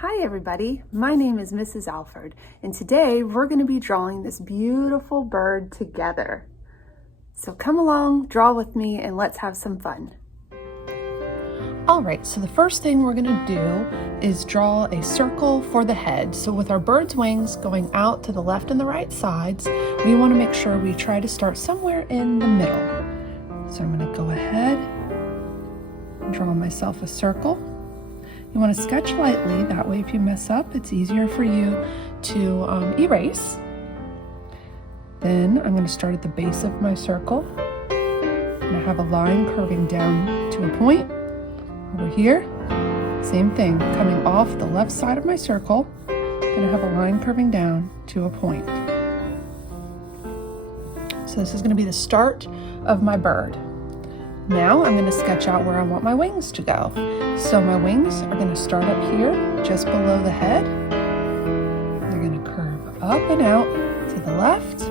Hi everybody, my name is Mrs. Alford, and today we're going to be drawing this beautiful bird together. So come along, draw with me, and let's have some fun. Alright, so the first thing we're going to do is draw a circle for the head. So with our bird's wings going out to the left and the right sides, we want to make sure we try to start somewhere in the middle. So I'm going to go ahead and draw myself a circle. You want to sketch lightly, that way if you mess up, it's easier for you to erase. Then I'm going to start at the base of my circle. I'm going to have a line curving down to a point. Over here, same thing, coming off the left side of my circle, I'm going to have a line curving down to a point. So this is going to be the start of my bird. Now I'm going to sketch out where I want my wings to go. So my wings are going to start up here, just below the head. They're going to curve up and out to the left.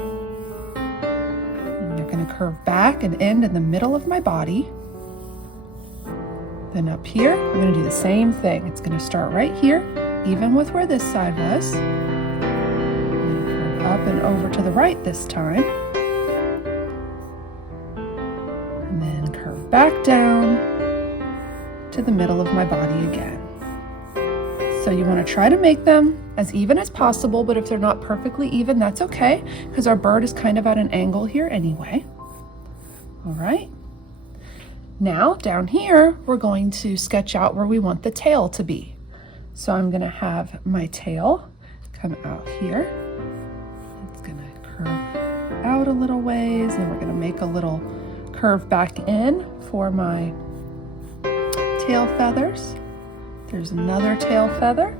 And they're going to curve back and end in the middle of my body. Then up here, I'm going to do the same thing. It's going to start right here, even with where this side was. And curve up and over to the right this time. And then curve back down to the middle of my body again. So you want to try to make them as even as possible, but if they're not perfectly even, that's okay, because our bird is kind of at an angle here anyway. All right. Now down here, we're going to sketch out where we want the tail to be. So I'm going to have my tail come out here. It's going to curve out a little ways, and we're going to make a little curve back in for my tail feathers. There's another tail feather.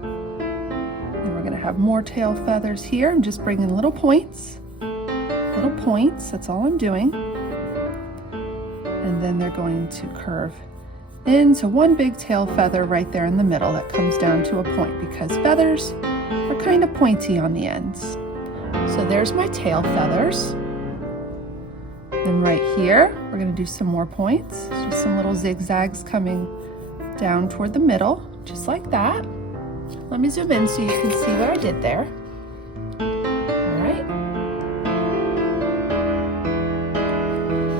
Then we're going to have more tail feathers here. I'm just bringing little points. That's all I'm doing. And then they're going to curve into one big tail feather right there in the middle that comes down to a point, because feathers are kind of pointy on the ends. So there's my tail feathers. Then right here, we're going to do some more points, just some little zigzags coming down toward the middle, just like that. Let me zoom in so you can see what I did there. All right.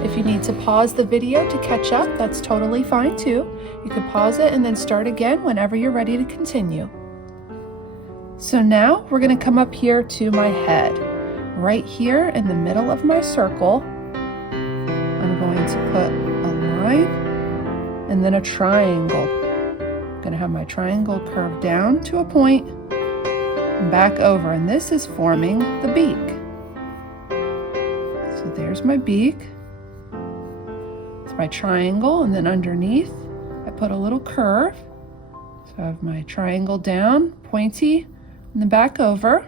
If you need to pause the video to catch up, that's totally fine too. You can pause it and then start again whenever you're ready to continue. So now we're going to come up here to my head. Right here in the middle of my circle, I'm going to put a line and then a triangle. I'm going to have my triangle curve down to a point and back over, and this is forming the beak. So there's my beak. It's my triangle, and then underneath I put a little curve. So I have my triangle down, pointy, and then back over.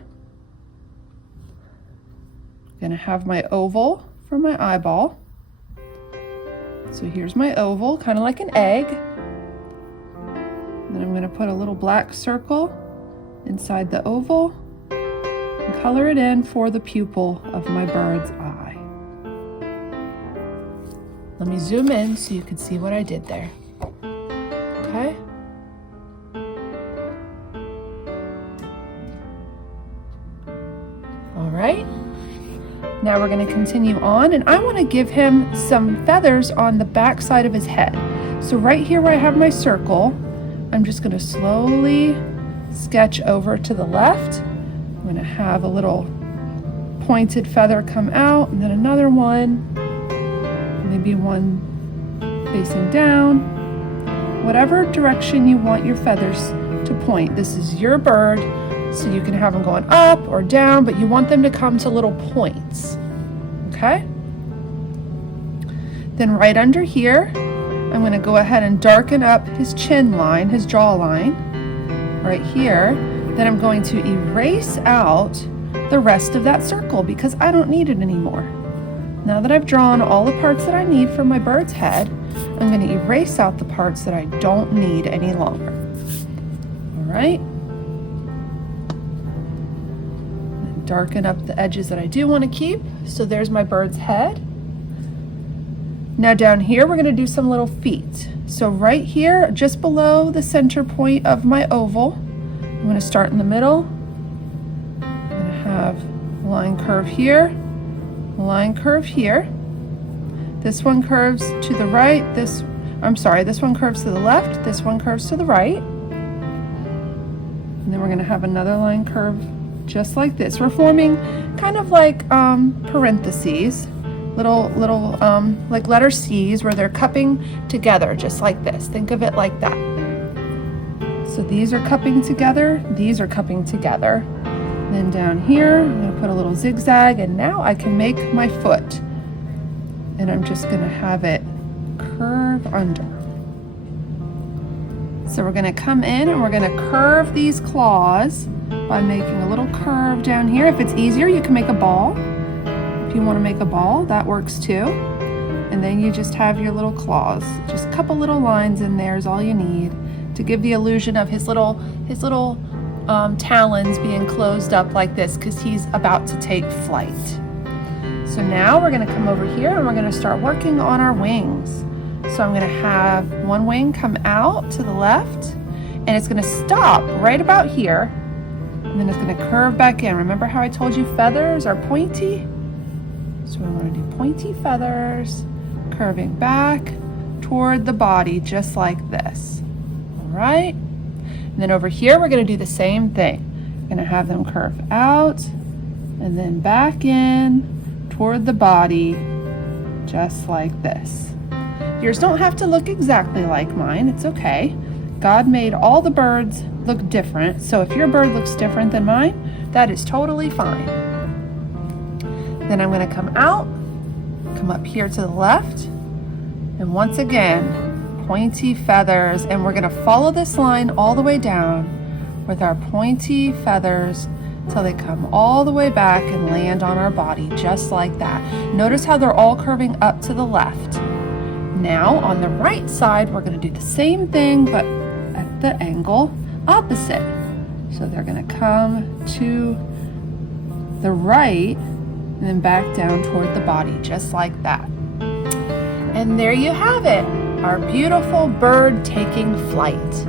I'm going to have my oval for my eyeball. So here's my oval, kind of like an egg. Then I'm going to put a little black circle inside the oval and color it in for the pupil of my bird's eye. Let me zoom in so you can see what I did there. Okay? All right. Now we're going to continue on, and I want to give him some feathers on the back side of his head. So right here where I have my circle, I'm just going to slowly sketch over to the left. I'm going to have a little pointed feather come out, and then another one, maybe one facing down. Whatever direction you want your feathers to point. This is your bird, so you can have them going up or down, but you want them to come to little points. Okay? Then right under here, I'm going to go ahead and darken up his chin line, his jawline, right here. Then I'm going to erase out the rest of that circle because I don't need it anymore. Now that I've drawn all the parts that I need for my bird's head, I'm going to erase out the parts that I don't need any longer. All right? And darken up the edges that I do want to keep. So there's my bird's head. Now down here, we're gonna do some little feet. So right here, just below the center point of my oval, I'm gonna start in the middle. I'm gonna have a line curve here, a line curve here. This one curves to the right, this one curves to the left, this one curves to the right. And then we're gonna have another line curve just like this. We're forming kind of like parentheses, little like letter C's where they're cupping together just like this. Think of it like that. So these are cupping together, these are cupping together. And then down here, I'm gonna put a little zigzag, and now I can make my foot. And I'm just gonna have it curve under. So we're gonna come in and we're gonna curve these claws by making a little curve down here. If it's easier, you can make a ball. If you wanna make a ball, that works too. And then you just have your little claws. Just a couple little lines in there is all you need to give the illusion of his little talons being closed up like this, because he's about to take flight. So now we're gonna come over here and we're gonna start working on our wings. So I'm gonna have one wing come out to the left, and it's gonna stop right about here, and then it's gonna curve back in. Remember how I told you feathers are pointy? So we wanna do pointy feathers, curving back toward the body, just like this. All right? And then over here, we're gonna do the same thing. We're gonna have them curve out, and then back in toward the body, just like this. Yours don't have to look exactly like mine, it's okay. God made all the birds look different, so if your bird looks different than mine, that is totally fine. Then I'm gonna come out, come up here to the left, and once again, pointy feathers, and we're gonna follow this line all the way down with our pointy feathers till they come all the way back and land on our body, just like that. Notice how they're all curving up to the left. Now on the right side, we're gonna do the same thing, but at the angle opposite. So they're gonna come to the right and then back down toward the body, just like that. And there you have it, our beautiful bird taking flight.